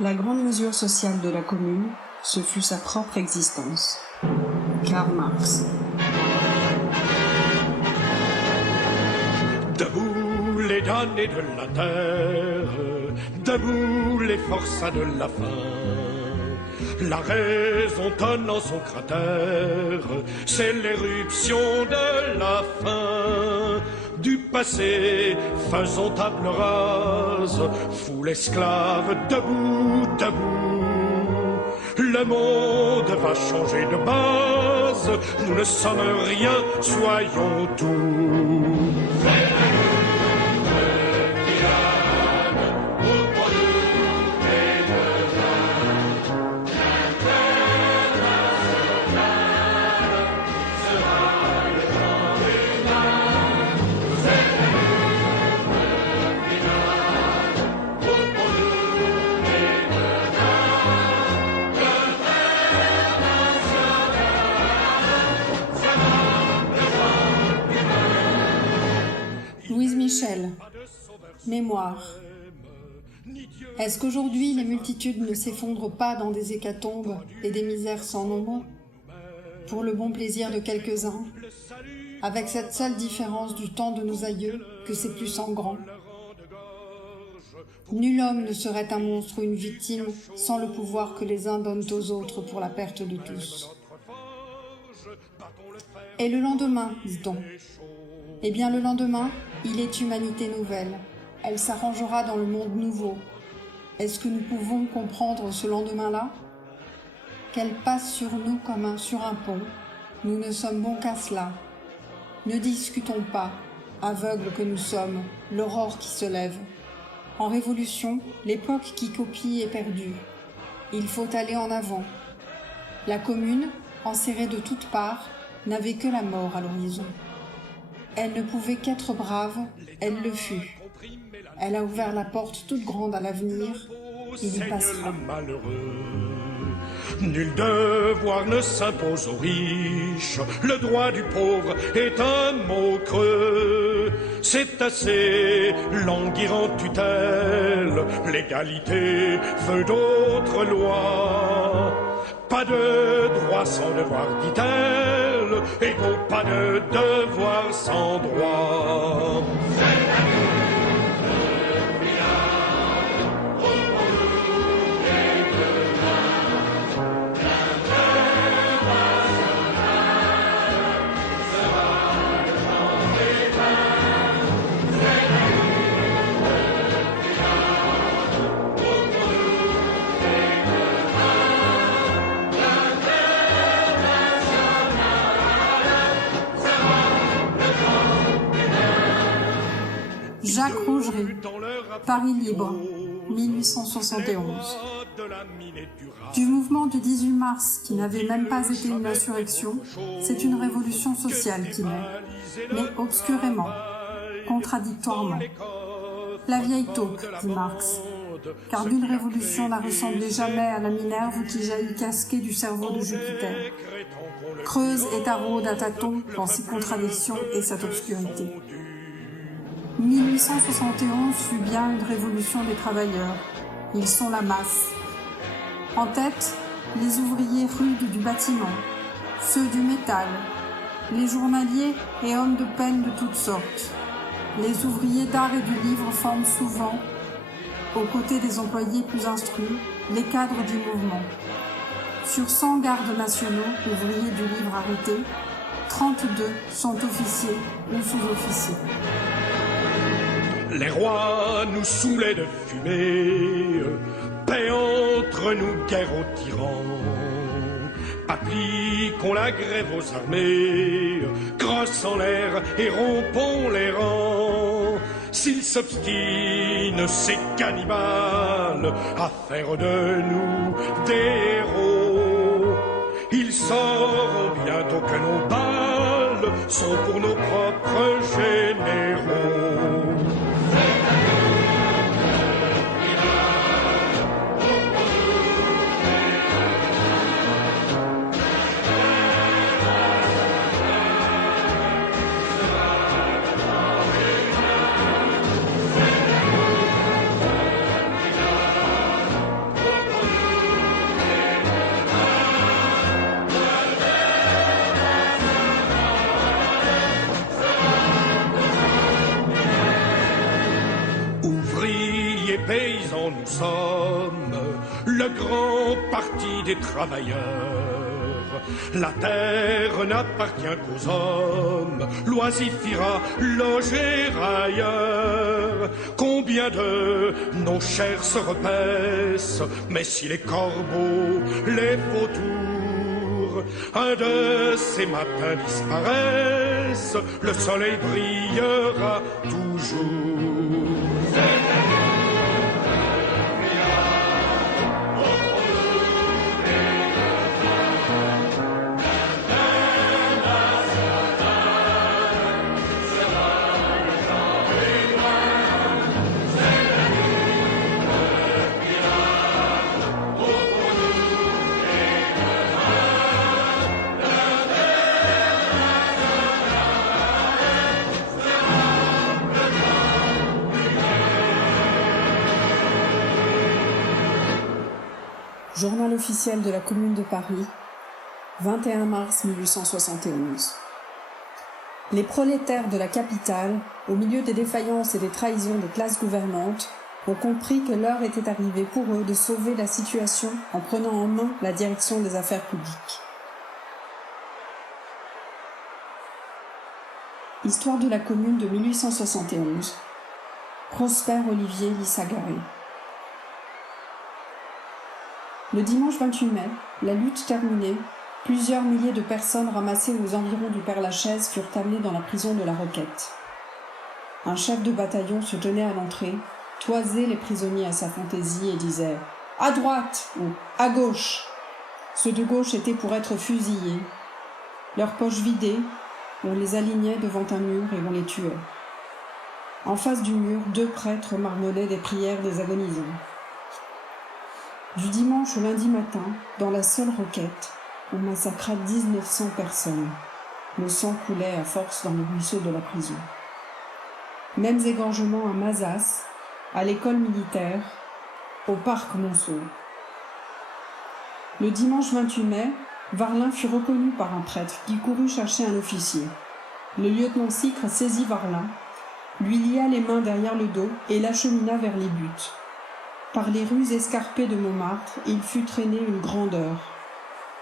La grande mesure sociale de la commune, ce fut sa propre existence. Karl Marx. Debout les damnés de la terre, debout les forçats de la faim. La raison tonne en son cratère, c'est l'éruption de la fin. Du passé, faisons table rase, foule esclave, debout, debout. Le monde va changer de base, nous ne sommes rien, soyons tout. Louise Michel, Mémoire. Est-ce qu'aujourd'hui les multitudes ne s'effondrent pas dans des hécatombes et des misères sans nombre, pour le bon plaisir de quelques-uns, avec cette seule différence du temps de nos aïeux que c'est plus sangrant? Nul homme ne serait un monstre ou une victime sans le pouvoir que les uns donnent aux autres pour la perte de tous. Et le lendemain, dit-on. Eh bien le lendemain, il est humanité nouvelle. Elle s'arrangera dans le monde nouveau. Est-ce que nous pouvons comprendre ce lendemain-là? Qu'elle passe sur nous comme sur un pont. Nous ne sommes bons qu'à cela. Ne discutons pas, aveugles que nous sommes, l'aurore qui se lève. En révolution, l'époque qui copie est perdue. Il faut aller en avant. La commune, enserrée de toutes parts, n'avait que la mort à l'horizon. Elle ne pouvait qu'être brave, elle le fut. Elle a ouvert la porte toute grande à l'avenir, il y passera. Nul devoir ne s'impose aux riches, le droit du pauvre est un mot creux. C'est assez languir en tutelle, l'égalité veut d'autres lois. Pas de droit sans devoir, dit-elle, égaux, pas de devoir sans droit. Jacques Rougerie, Paris libre, 1871. Du mouvement du 18 mars, qui n'avait même pas été une insurrection, c'est une révolution sociale qui naît, mais obscurément, contradictoirement. La vieille taupe, dit Marx, car d'une révolution n'a ressemblé jamais à la Minerve qui jaillit casquée du cerveau de Jupiter. Creuse et taraude à tâtons dans ses contradictions et cette obscurité. 1871 fut bien une révolution des travailleurs. Ils sont la masse. En tête, les ouvriers rudes du bâtiment, ceux du métal, les journaliers et hommes de peine de toutes sortes. Les ouvriers d'art et du livre forment souvent, aux côtés des employés plus instruits, les cadres du mouvement. Sur 100 gardes nationaux, ouvriers du livre arrêtés, 32 sont officiers ou sous-officiers. Les rois nous saoulaient de fumée, paix entre nous, guerre aux tyrans. Appliquons la grève aux armées, crosse en l'air et rompons les rangs. S'ils s'obstinent, ces cannibales, à faire de nous des héros, ils sauront bientôt que nos balles sont pour nos propres généraux. ouvriers paysans nous sommes, le grand parti des travailleurs. La terre n'appartient qu'aux hommes, l'oisifira loger ailleurs. Combien de nos chairs se repaissent, mais si les corbeaux, les vautours, un de ces matins disparaissent, le soleil brillera toujours. Journal officiel de la Commune de Paris, 21 mars 1871. Les prolétaires de la capitale, au milieu des défaillances et des trahisons des classes gouvernantes, ont compris que l'heure était arrivée pour eux de sauver la situation en prenant en main la direction des affaires publiques. Histoire de la Commune de 1871. Prosper Olivier Lissagaray. Le dimanche 28 mai, la lutte terminée, plusieurs milliers de personnes ramassées aux environs du Père-Lachaise furent amenées dans la prison de la Roquette. Un chef de bataillon se tenait à l'entrée, toisait les prisonniers à sa fantaisie et disait « À droite » ou « À gauche ». Ceux de gauche étaient pour être fusillés. Leurs poches vidées, on les alignait devant un mur et on les tuait. En face du mur, 2 prêtres marmonnaient des prières des agonisants. Du dimanche au lundi matin, dans la seule Roquette, on massacra 1900 personnes. Le sang coulait à force dans le ruisseau de la prison. Mêmes égorgements à Mazas, à l'école militaire, au parc Monceau. Le dimanche 28 mai, Varlin fut reconnu par un prêtre qui courut chercher un officier. Le lieutenant Sicre saisit Varlin, lui lia les mains derrière le dos et l'achemina vers les buttes. Par les rues escarpées de Montmartre, il fut traîné une grande heure.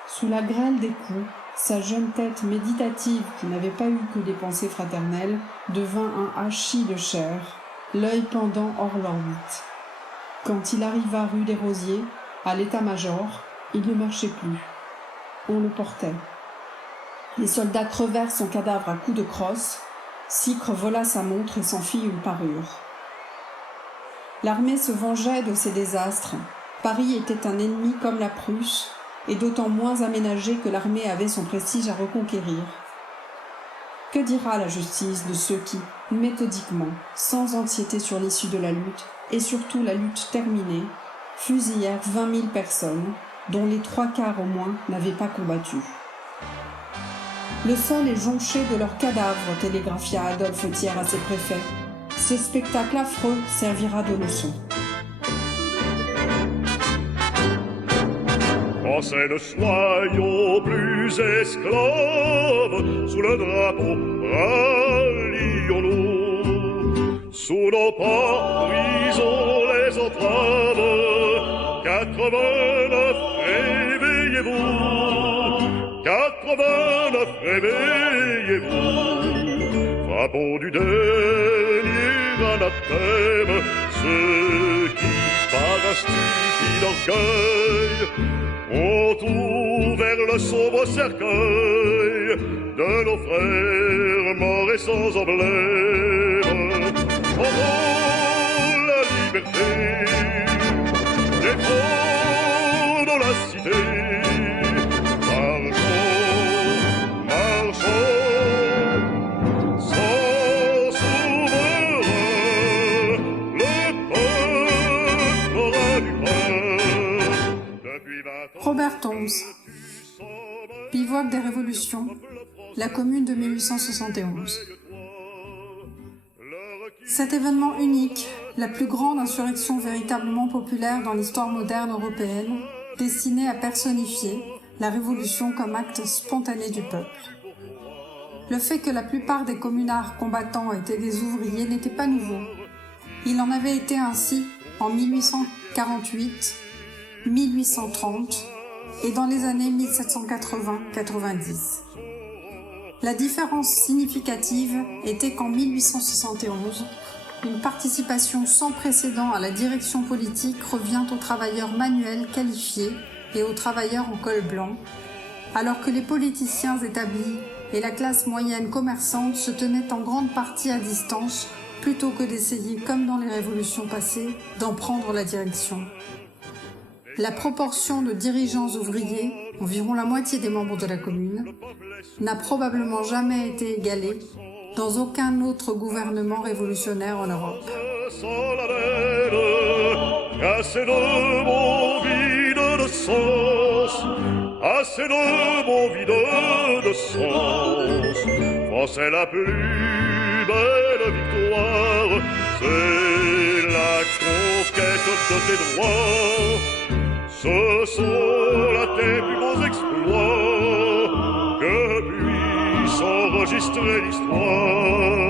Sous la grêle des coups, sa jeune tête méditative, qui n'avait pas eu que des pensées fraternelles, devint un hachis de chair, l'œil pendant hors l'orbite. Quand il arriva rue des Rosiers, à l'état-major, il ne marchait plus. On le portait. Les soldats crevèrent son cadavre à coups de crosse. Sicre vola sa montre et s'en fit une parure. L'armée se vengeait de ces désastres. Paris était un ennemi comme la Prusse, et d'autant moins aménagé que l'armée avait son prestige à reconquérir. Que dira la justice de ceux qui, méthodiquement, sans anxiété sur l'issue de la lutte, et surtout la lutte terminée, fusillèrent 20 000 personnes, dont les 3/4 au moins n'avaient pas combattu. Le sol est jonché de leurs cadavres, télégraphia Adolphe Thiers à ses préfets. Ce spectacle affreux servira de leçon. Français, ne soyons plus esclaves, sous le drapeau rallions-nous. Sous nos pas, brisons les entraves, 89, réveillez-vous. 89, réveillez-vous. Frappons du dernier anathème ceux qui, par un stupide orgueil, ont ouvert le sombre cercueil de nos frères morts et sans emblème. Chantons la liberté, défendons la cité. Robert Tombs, Bivouac des révolutions, la Commune de 1871. Cet événement unique, la plus grande insurrection véritablement populaire dans l'histoire moderne européenne, destinée à personnifier la révolution comme acte spontané du peuple. Le fait que la plupart des communards combattants étaient des ouvriers n'était pas nouveau. Il en avait été ainsi en 1848, 1830 et dans les années 1780-90. La différence significative était qu'en 1871, une participation sans précédent à la direction politique revient aux travailleurs manuels qualifiés et aux travailleurs en col blanc, alors que les politiciens établis et la classe moyenne commerçante se tenaient en grande partie à distance plutôt que d'essayer, comme dans les révolutions passées, d'en prendre la direction. La proportion de dirigeants ouvriers, environ la moitié des membres de la commune, n'a probablement jamais été égalée dans aucun autre gouvernement révolutionnaire en Europe. Assez de mon vide de sens, assez de mon vide de sens. France est la plus belle victoire, c'est la conquête de tes droits. Ce sont là tes plus beaux exploits que puisse enregistrer l'histoire.